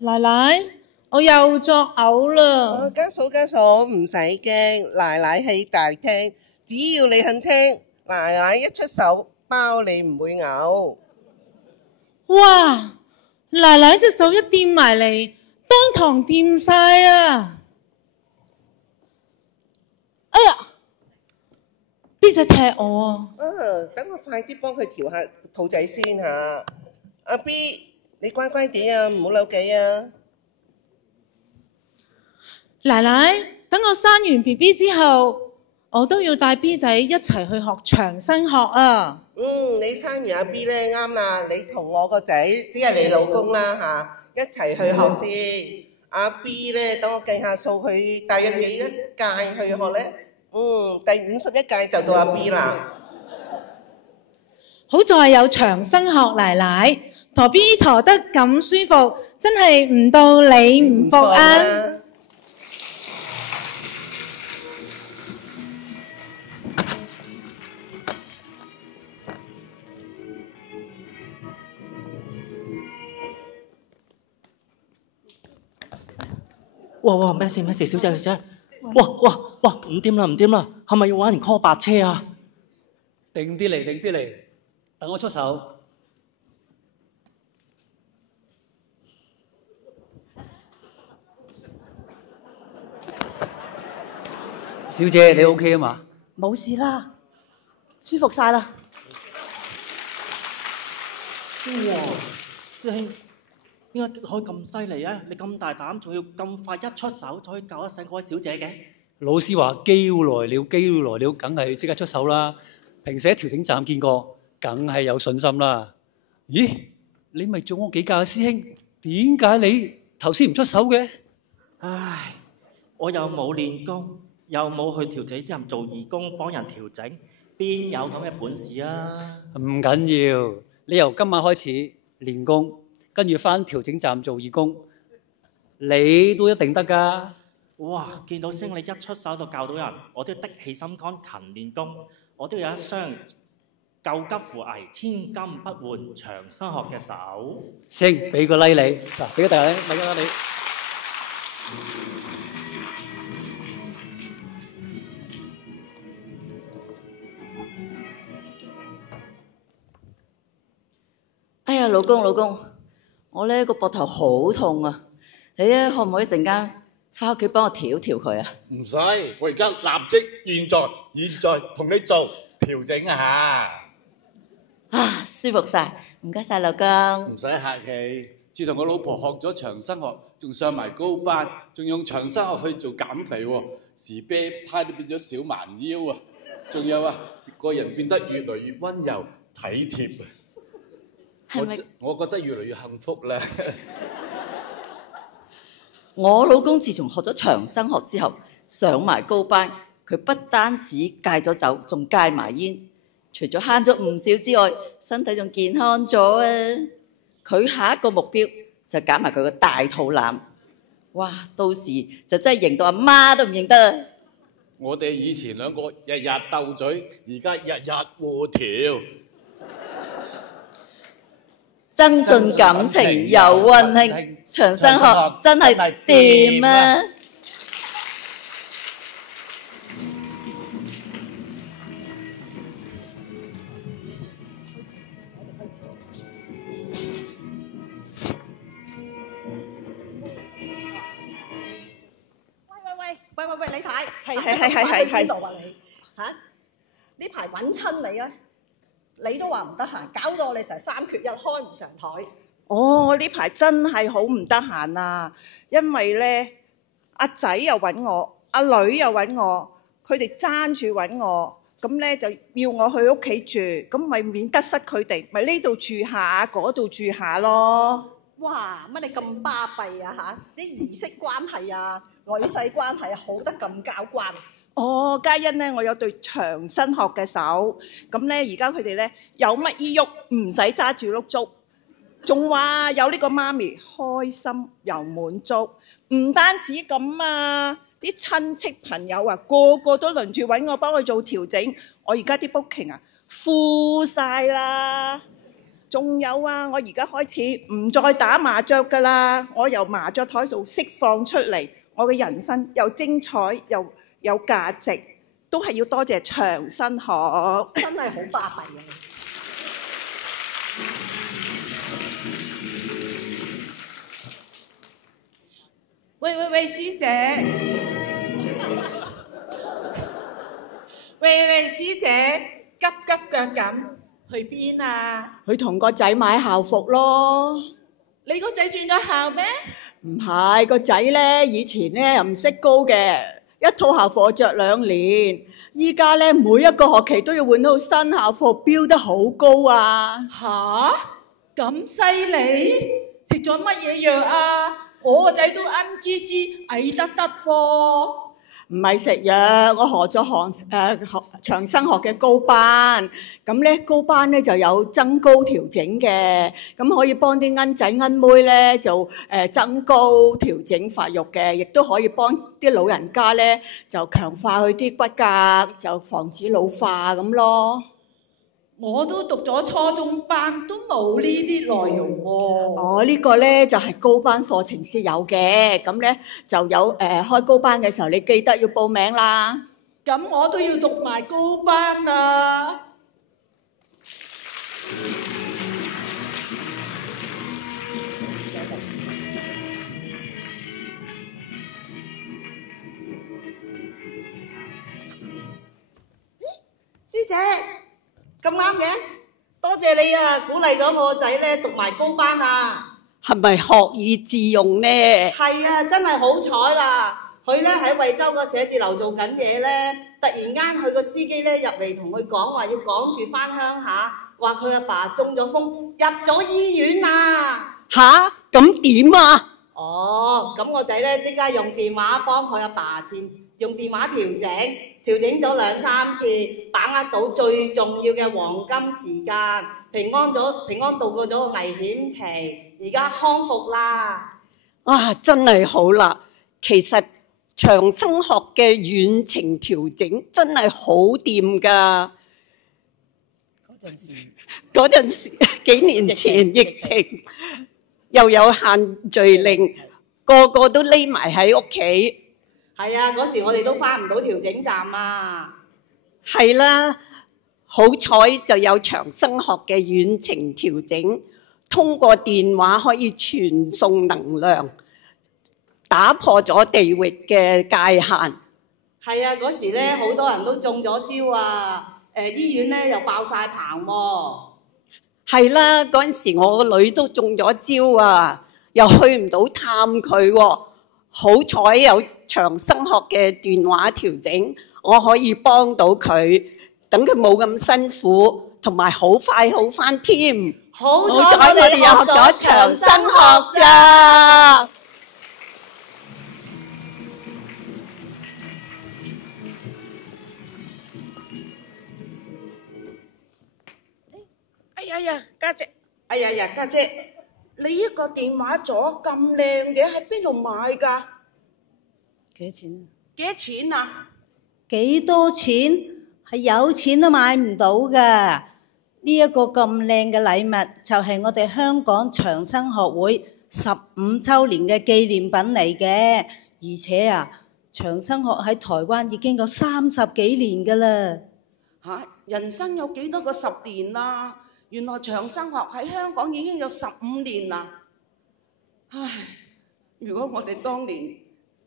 奶奶，我又作嘔啦！家嫂唔使驚，奶奶喺大廳，只要你肯聽，奶奶一出手，包你唔會嘔。哇！奶奶隻手一掂埋嚟，當堂掂晒啊！哎呀！B 仔踢我啊！等我快啲幫佢調下肚仔先吓。阿 B， 你乖乖哋啊，唔好扭計啊！奶奶，等我生完 BB 之後，我都要帶 B 仔一齊去學長生學啊！你生完阿 B 咧啱啦，你同我個仔，即係你老公啦吓，一齊去學先。阿 B 咧，等我計下數，佢大約幾屆去學咧？第51屆就到阿 B 啦。好在有長生學奶奶，陀 B 陀得咁舒服，真係唔到你唔服啊！哇！咩事？小姐，哇！唔掂啦，係咪要玩人 call 白車啊？定啲嚟，等我出手。小姐，你 OK 啊嘛？冇事啦，舒服晒啦。哇！師兄，點解可以咁犀利啊？你咁大膽，仲要咁快一出手就可以救得醒嗰位小姐嘅？老師話機會來了，梗係即刻出手啦。平時喺調整站見過，梗係有信心啦。咦？你咪做我幾屆嘅師兄，點解你頭先唔出手嘅？唉，我又冇練功，又冇去調整站做義工幫人調整，邊有咁嘅本事啊？唔緊要，你由今晚開始練功，跟住返調整站做義工，你都一定得㗎。哇！見到星你一出手就教到人，我都要的起心肝勤練功，我都有一雙救急扶危、千金不換長生學嘅手。星，俾個 like 你，嗱，俾個大家 like 你。哎呀，老公，我呢個膊頭好痛啊！你咧可唔可以陣間返屋企幫我調佢啊？唔使，我而家立即現在同你做調整啊！啊，舒服晒，唔該晒老公。唔使客氣，自從我老婆學咗長生學，仲上埋高班，仲用長生學去做減肥喎，時啤胎都變咗小蠻腰啊！仲有啊，個人變得越嚟越溫柔體貼啊！我覺得越嚟越幸福啦！我老公自從學咗長生學之後，上埋高班，佢不單止戒咗酒，仲戒埋煙。除咗慳咗唔少之外，身體仲健康咗啊！佢下一個目標就減埋佢個大肚腩。哇！到時就真係型到阿媽都唔認得啊！我哋以前兩個日日鬥嘴，而家日日互調。增進感情又溫馨，長生學真係掂啊！喂，李太，係邊度啊你？嚇呢排揾親你咧？你都話唔得閒，搞到我哋成3缺1開唔成台。哦，呢排真係好唔得閒啊！因為咧，阿仔又揾我，阿女又揾我，佢哋爭住揾我，咁咧就要我去屋企住，咁咪免得失佢哋，咪呢度住下，嗰度住下咯。哇！乜你咁巴閉啊嚇？啲儀式關係啊，女婿關係好得咁交關。哦，嘉欣咧，我有對長生學嘅手，咁咧而家佢哋咧有乜依喐，唔使揸住碌竹，仲話有呢個媽咪開心又滿足，唔單止咁啊，啲親戚朋友啊，個個都輪住揾我幫佢做調整。我而家啲 booking 啊full晒啦。仲有啊，我而家開始唔再打麻雀㗎啦，我由麻雀台度釋放出嚟，我嘅人生又精彩又有價值，都係要多謝長生學，真係好巴閉啊！喂，師姐！喂，師姐，急腳咁去邊啊？佢同個仔買校服咯。你個仔轉咗校咩？唔係，個仔咧以前咧又唔識高嘅，一套校服着2年，依家咧每一個學期都要換套新校服，標得好高啊！吓？咁犀利？食咗乜嘢藥啊？我個仔都恩滋滋矮得噃。唔係食藥，我學咗長生學嘅高班，咁咧高班咧就有增高調整嘅，咁可以幫啲奀仔奀妹咧就增高調整發育嘅，亦都可以幫啲老人家咧就強化佢啲骨骼，就防止老化咁咯。我都讀咗初中班，都冇呢啲內容喎。呢個咧就係高班課程先有嘅，咁咧就有開高班嘅時候，你記得要報名啦。咁我都要讀埋高班啊！師姐。咁啱嘅，多謝你啊！鼓勵咗我個仔咧讀埋高班啊！係咪學以致用呢？係啊，真係好彩啦！佢咧喺惠州個寫字樓做緊嘢咧，突然間佢個司機咧入嚟同佢講話要趕住翻鄉下，話佢阿爸中咗風入咗醫院啊！吓？咁點啊？咁我仔咧即刻用電話幫佢阿爸用電話調整咗2-3次，把握到最重要嘅黃金時間，平安度過咗個危險期，而家康復啦！哇，真係好啦！其實長生學嘅遠程調整真係好掂㗎。嗰陣時幾年前疫情又有限聚令，個個都匿埋喺屋企。係啊，嗰時我哋都返唔到調整站啊。係啦，好彩就有長生學嘅遠程調整，通過電話可以傳送能量，打破咗地域嘅界限。係啊，嗰時咧好多人都中咗招啊！醫院咧又爆晒棚喎。係啦，嗰陣時我個女都中咗招啊，又去唔到探佢喎。好彩有長生學嘅電話調整，我可以幫到佢，等佢冇咁辛苦，同埋好快好返添。好彩我哋又學咗長生學咋！家姐，你呢個電話座咁靚嘅，喺邊度買㗎？幾錢？幾多錢啊？幾多錢？係有錢都買唔到㗎。呢一個咁靚嘅禮物，就係我哋香港長生學會15週年嘅紀念品嚟嘅。而且啊，長生學喺台灣已經有30幾年㗎啦。人生有幾多個10年啦？原來長生學喺香港已經有15年啦。唉，如果我哋當年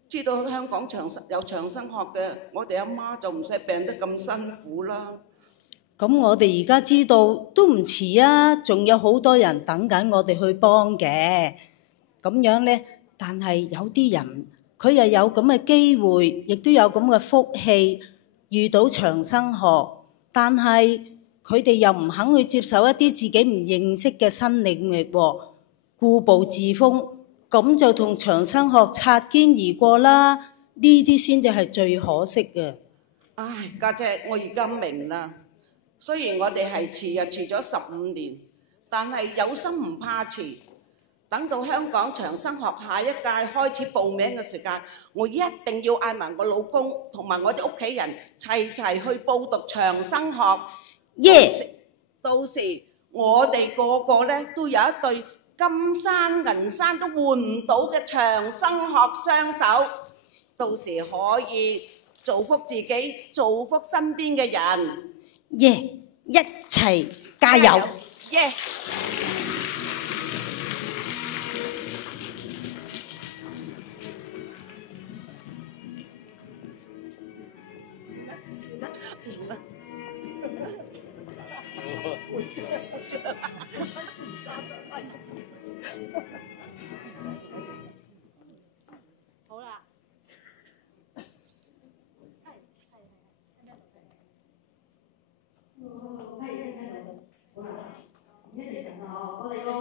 知道香港有長生學嘅，我哋阿媽就唔使病得咁辛苦啦。咁我哋而家知道都唔遲啊，仲有好多人等緊我哋去幫嘅。咁樣呢，但係有啲人佢又有咁嘅機會，亦都有咁嘅福氣遇到長生學，但係佢哋又唔肯去接受一啲自己唔認識嘅新領域喎，固步自封，咁就同長生學擦肩而過啦。呢啲先至係最可惜嘅。唉，家姐，我而家明啦。雖然我哋係遲咗15年，但係有心唔怕遲。等到香港長生學下一屆開始報名嘅時間，我一定要嗌埋我老公同埋我哋屋企人齊齊去報讀長生學。到時我哋個個咧都有一對金山銀山都換唔到嘅長生學雙手，到時可以造福自己，造福身邊嘅人。一齊加油！好啦。我哋個